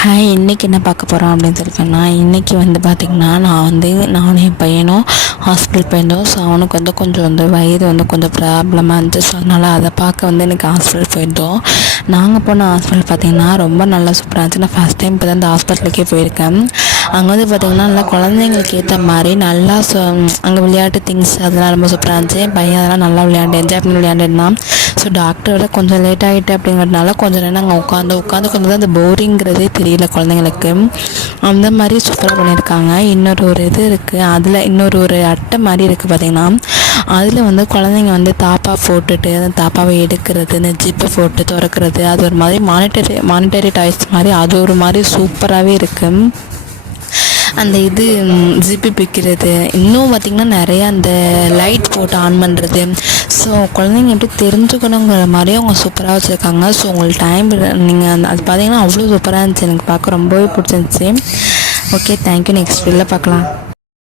Hi, இன்றைக்கி என்ன பார்க்க போகிறோம் அப்படின்னு சொல்லிட்டேன்னா, இன்றைக்கி வந்து பார்த்திங்கன்னா நானும் என் பையனும் ஹாஸ்பிட்டல் போயிருந்தோம். ஸோ அவனுக்கு கொஞ்சம் வயிறு கொஞ்சம் ப்ராப்ளமாக இருந்துச்சு. ஸோ அதனால் அதை பார்க்க இன்றைக்கி ஹாஸ்பிட்டல் போயிருந்தோம். நாங்கள் போன ஹாஸ்பிட்டல் பார்த்திங்கன்னா ரொம்ப நல்லா சூப்பராக இருந்துச்சு. நான் ஃபஸ்ட் டைம் இப்போ தான் இந்த ஹாஸ்பிட்டலுக்கே போயிருக்கேன். அங்கே பார்த்திங்கன்னா நல்லா குழந்தைங்களுக்கு ஏற்ற மாதிரி நல்லா அங்கே விளையாட்டு திங்ஸ் அதெல்லாம் ரொம்ப சூப்பராக இருந்துச்சு. என் பையன் அதெல்லாம் நல்லா என்ஜாய் பண்ணி விளையாண்டுருந்தான். ஸோ டாக்டரோட கொஞ்சம் லேட் ஆகிட்டு அப்படிங்கிறதுனால கொஞ்சம் நேரம் நாங்கள் உட்காந்து கொஞ்சம் தான் அந்த போரிங்கிறதே தெரியல குழந்தைங்களுக்கு. அந்த மாதிரி சூப்பராக பண்ணியிருக்காங்க. இன்னொரு இது இருக்குது, அதில் ஒரு அட்டை மாதிரி இருக்குது பார்த்திங்கன்னா. அதில் குழந்தைங்க தாப்பா போட்டுட்டு அந்த தாப்பாவை எடுக்கிறது, இந்த ஜிப்பை போட்டு திறக்கிறது, அது ஒரு மாதிரி மானிட்டரி டாய்ஸ் மாதிரி அது ஒரு மாதிரி சூப்பராகவே இருக்குது. அந்த ஜிப்பி பிக்கிறது, இன்னும் பார்த்திங்கன்னா நிறையா அந்த லைட் போட்டு ஆன் பண்ணுறது. ஸோ குழந்தைங்க எப்படி தெரிஞ்சுக்கணுங்கிற மாதிரியே அவங்க சூப்பராக வச்சுருக்காங்க. ஸோ உங்களுக்கு டைம் நீங்கள் அது பார்த்திங்கன்னா அவ்வளோ சூப்பராக இருந்துச்சு. எனக்கு பார்க்க ரொம்பவே பிடிச்சிருந்துச்சி. Okay, thank you. நெக்ஸ்ட் வீடியோவில் பார்க்கலாம்.